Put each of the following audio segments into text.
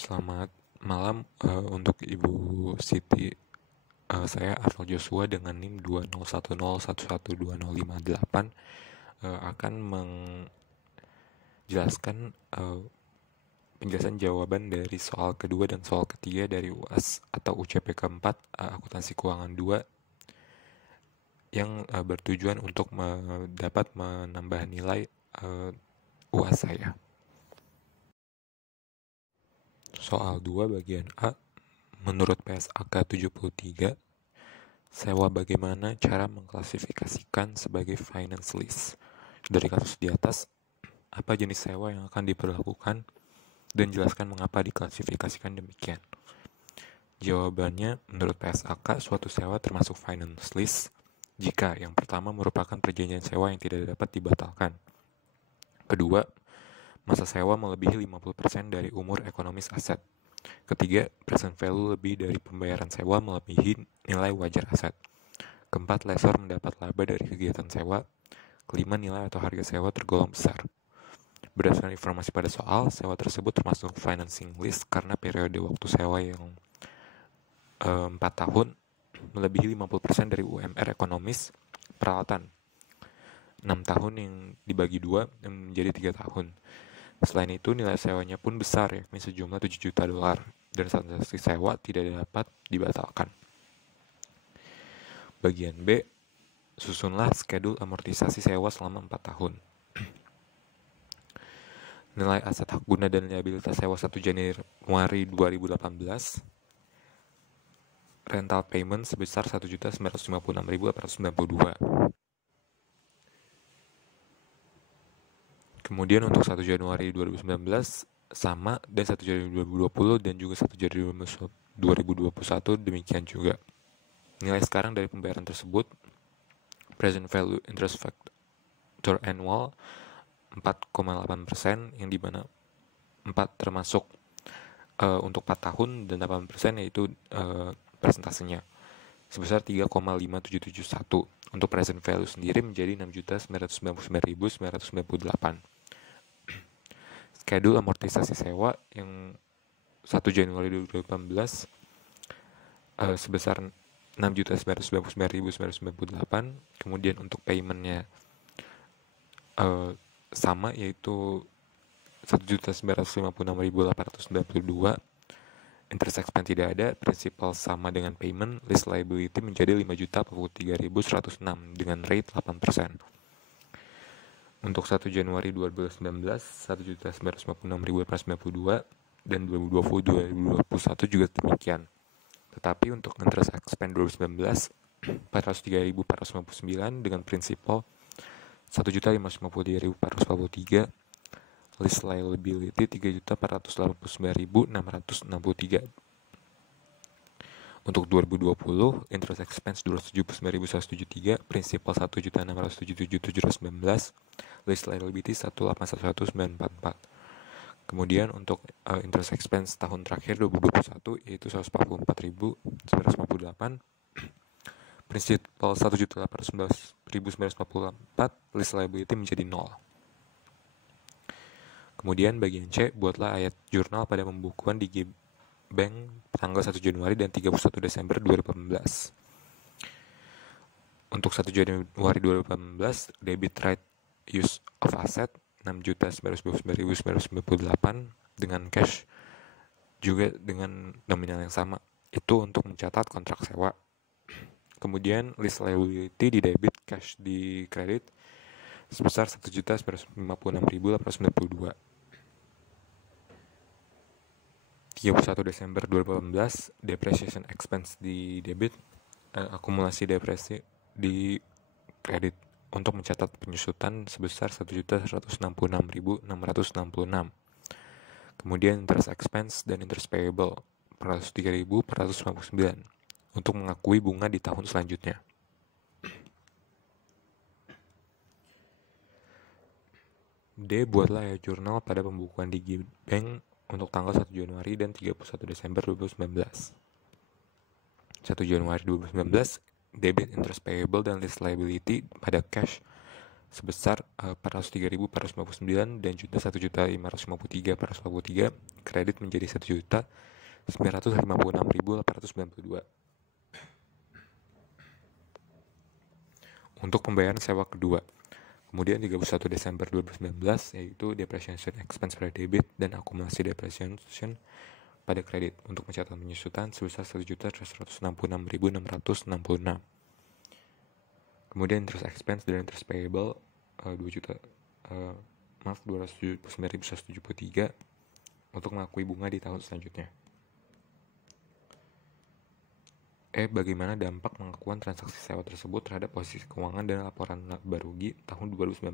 Selamat malam untuk Ibu Siti. Saya Arnold Joshua dengan NIM 20101120588 akan menjelaskan penjelasan jawaban dari soal kedua dan soal ketiga dari UAS atau UCPK 4 Akuntansi Keuangan 2 yang bertujuan untuk dapat menambah nilai UAS saya. Soal 2 bagian A. Menurut PSAK 73, sewa bagaimana cara mengklasifikasikan sebagai finance lease? Dari kasus di atas, apa jenis sewa yang akan diperlakukan dan jelaskan mengapa diklasifikasikan demikian. Jawabannya, menurut PSAK, suatu sewa termasuk finance lease jika yang pertama merupakan perjanjian sewa yang tidak dapat dibatalkan. Kedua, masa sewa melebihi 50% dari umur ekonomis aset. Ketiga, present value lebih dari pembayaran sewa melebihi nilai wajar aset. Keempat, lessor mendapat laba dari kegiatan sewa. Kelima, nilai atau harga sewa tergolong besar. Berdasarkan informasi pada soal, sewa tersebut termasuk financing lease karena periode waktu sewa yang 4 tahun melebihi 50% dari UMR ekonomis peralatan. 6 tahun yang dibagi 2 menjadi 3 tahun. Selain itu, nilai sewanya pun besar, yakni sejumlah 7 juta dolar, dan transaksi sewa tidak dapat dibatalkan. Bagian B, susunlah skedul amortisasi sewa selama 4 tahun. Nilai aset hak guna dan liabilitas sewa 1 Januari 2018, rental payment sebesar 1.956.892. Kemudian untuk 1 Januari 2019 sama, dan 1 Januari 2020 dan juga 1 Januari 2021 demikian juga. Nilai sekarang dari pembayaran tersebut, present value interest factor annual 4,8%, yang dimana 4 termasuk untuk 4 tahun dan 8% yaitu persentasenya sebesar 3,5771. Untuk present value sendiri menjadi 6.999.998. Schedule amortisasi sewa yang 1 Januari 2018 sebesar 6.999.998. Kemudian untuk paymentnya sama, yaitu 1.956.892. Interest expense tidak ada, principal sama dengan payment, lease liability menjadi 5.043.106 dengan rate 8%. Untuk 1 Januari 2019, 1.956.892 dan 2020-2021 juga demikian. Tetapi untuk interest expense 2019, 403.459 dengan principal 1.553.443, lease liability 3.489.663. Untuk 2020, interest expense 279.173, principal 1.677.719, lease liability 1.811.944. Kemudian untuk interest expense tahun terakhir 2021 yaitu 144.958, principal 1.819.944, lease liability menjadi 0. Kemudian bagian C, buatlah ayat jurnal pada pembukuan di Bank tanggal 1 Januari dan 31 Desember 2018. Untuk 1 Januari 2018, debit right use of asset 6.999.998 dengan cash juga dengan nominal yang sama. Itu untuk mencatat kontrak sewa. Kemudian lease liability di debit, cash di kredit sebesar 1.956.892. 31 Desember 2018, depreciation expense di debit, akumulasi depresi di kredit untuk mencatat penyusutan sebesar 1.166.666. Kemudian interest expense dan interest payable 403.499 untuk mengakui bunga di tahun selanjutnya. D, buatlah ya jurnal pada pembukuan di Bank untuk tanggal 1 Januari dan 31 Desember 2019. 1 Januari 2019, debit interest payable dan lease liability pada cash sebesar 403.459 dan juta 1.553.453. Kredit menjadi 1.956.892. Untuk pembayaran sewa kedua. Kemudian 31 Desember 2019 yaitu depreciation expense pada debit dan akumulasi depreciation pada kredit untuk pencatatan penyusutan sebesar 1.166.666. Kemudian interest expense dan interest payable 279.173 untuk mengakui bunga di tahun selanjutnya. Bagaimana dampak pengakuan transaksi sewa tersebut terhadap posisi keuangan dan laporan laba rugi tahun 2019?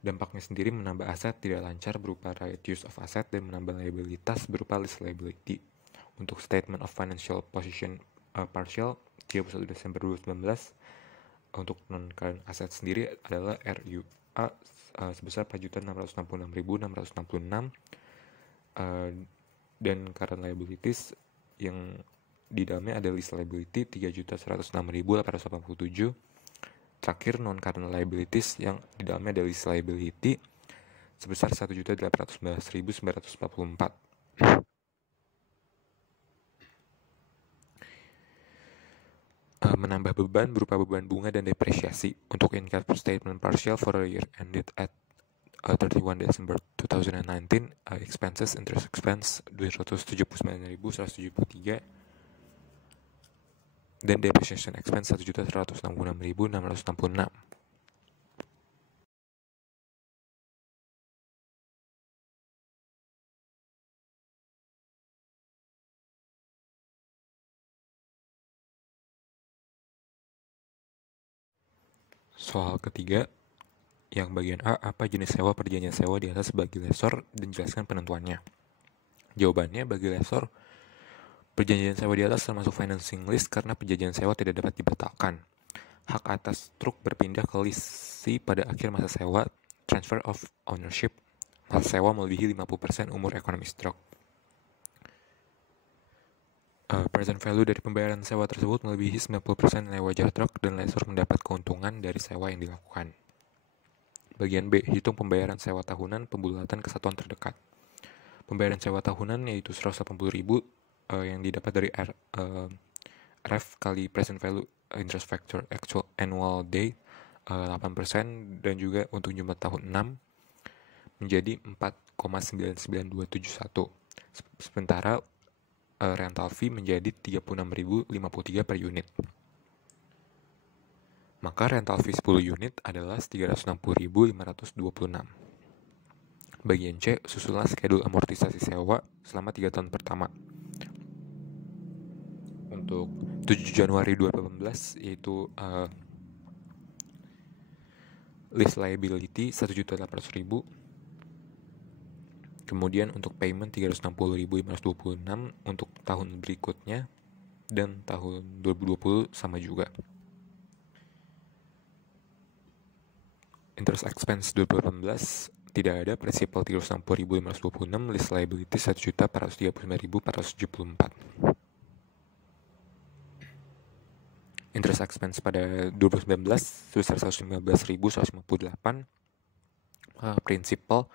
Dampaknya sendiri menambah aset tidak lancar berupa right use of asset dan menambah liabilitas berupa lease liability. Untuk statement of financial position partial 31 Desember 2019 untuk non-current asset sendiri adalah RUA sebesar 4.666.666 dan current liabilities yang di dalamnya ada lease liability 3.106.887. Terakhir non-current liabilities yang di dalamnya ada lease liability sebesar 1.811.944. Menambah beban berupa beban bunga dan depresiasi. Untuk income statement partial for a year ended at 31 December 2019, expenses, interest expense 279.173 dan depreciation expense 1.166.666. Soal ketiga, yang bagian A, apa jenis sewa perjanjian sewa di atas bagi lessor dan jelaskan penentuannya. Jawabannya, bagi lessor, perjanjian sewa di atas termasuk financing lease karena perjanjian sewa tidak dapat dibatalkan. Hak atas truk berpindah ke leasee pada akhir masa sewa, transfer of ownership, masa sewa melebihi 50% umur ekonomis truk. Present value dari pembayaran sewa tersebut melebihi 90% nilai wajah truk dan lessor mendapat keuntungan dari sewa yang dilakukan. Bagian B, hitung pembayaran sewa tahunan pembulatan kesatuan terdekat. Pembayaran sewa tahunan yaitu 180.000 yang didapat dari RF kali present value interest factor actual annual day 8% dan juga untuk jumlah tahun 6 menjadi 4,99271. Sementara rental fee menjadi 36.053 per unit. Maka rental fee 10 unit adalah 360.526. Bagian C, susunlah skedul amortisasi sewa selama 3 tahun pertama. Untuk 7 Januari 2018 yaitu lease liability 1.800.000. Kemudian untuk payment 360.526 untuk tahun berikutnya dan tahun 2020 sama juga. Interest expense 2018 tidak ada, principal 360.526, lease liability 1.439.474. Interest expense pada 2019 sebesar 115.158, principal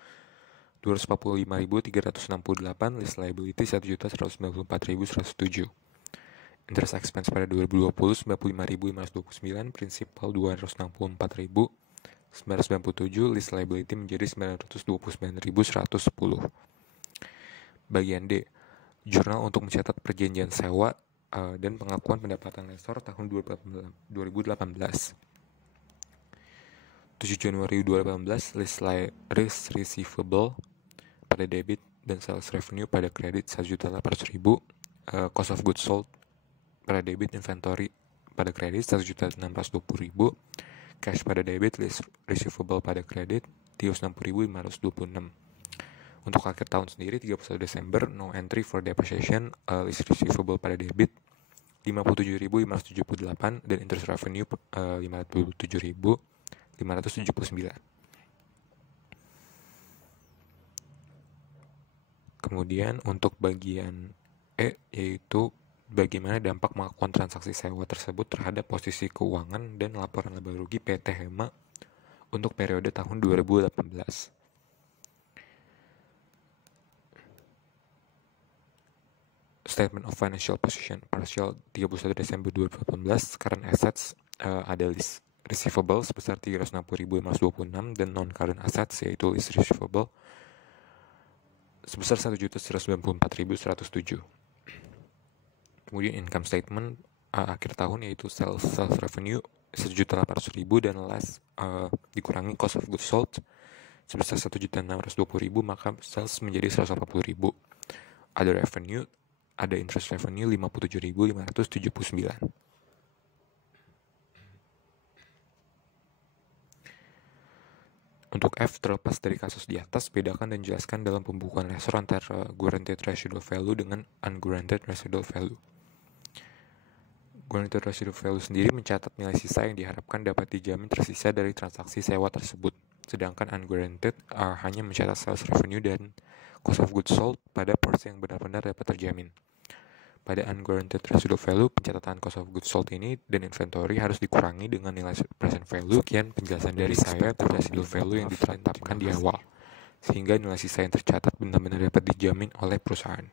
245.368, lease liability 1.194.107. Interest expense pada 2020 95.529, principal 264.997, list liability menjadi 929.110. Bagian D, jurnal untuk mencatat perjanjian sewa dan pengakuan pendapatan lessor tahun 2018. 7 Januari 2018, list receivable pada debit dan sales revenue pada kredit 1.800.000, cost of goods sold pada debit, inventory pada kredit 1.620.000, cash pada debit, list receivable pada kredit 360.526. Untuk akhir tahun sendiri 31 Desember, no entry for depreciation, list receivable pada debit 57.578 dan interest revenue 57.579. Kemudian untuk bagian E yaitu bagaimana dampak melakukan transaksi sewa tersebut terhadap posisi keuangan dan laporan laba rugi PT Hema untuk periode tahun 2018. Statement of Financial Position partial 31 Desember 2018, current assets ada list receivable sebesar 360.526 dan non-current assets yaitu list receivable sebesar 1.194.107. Kemudian income statement akhir tahun yaitu sales revenue 1.800.000 dan less dikurangi cost of goods sold sebesar 1.620.000, maka sales menjadi 180.000. Ada revenue, ada interest revenue 57.579. Untuk F, terlepas dari kasus di atas, bedakan dan jelaskan dalam pembukuan lesor antara guaranteed residual value dengan unguaranteed residual value. Guaranteed residual value sendiri mencatat nilai sisa yang diharapkan dapat dijamin tersisa dari transaksi sewa tersebut, sedangkan unguaranteed hanya mencatat sales revenue dan cost of goods sold pada porsi yang benar-benar dapat terjamin. Pada unguaranteed residual value, pencatatan cost of goods sold ini dan inventory harus dikurangi dengan nilai present value. Sekian penjelasan dari saya tentang residual value yang ditetapkan di awal, sehingga nilai sisa yang tercatat benar-benar dapat dijamin oleh perusahaan.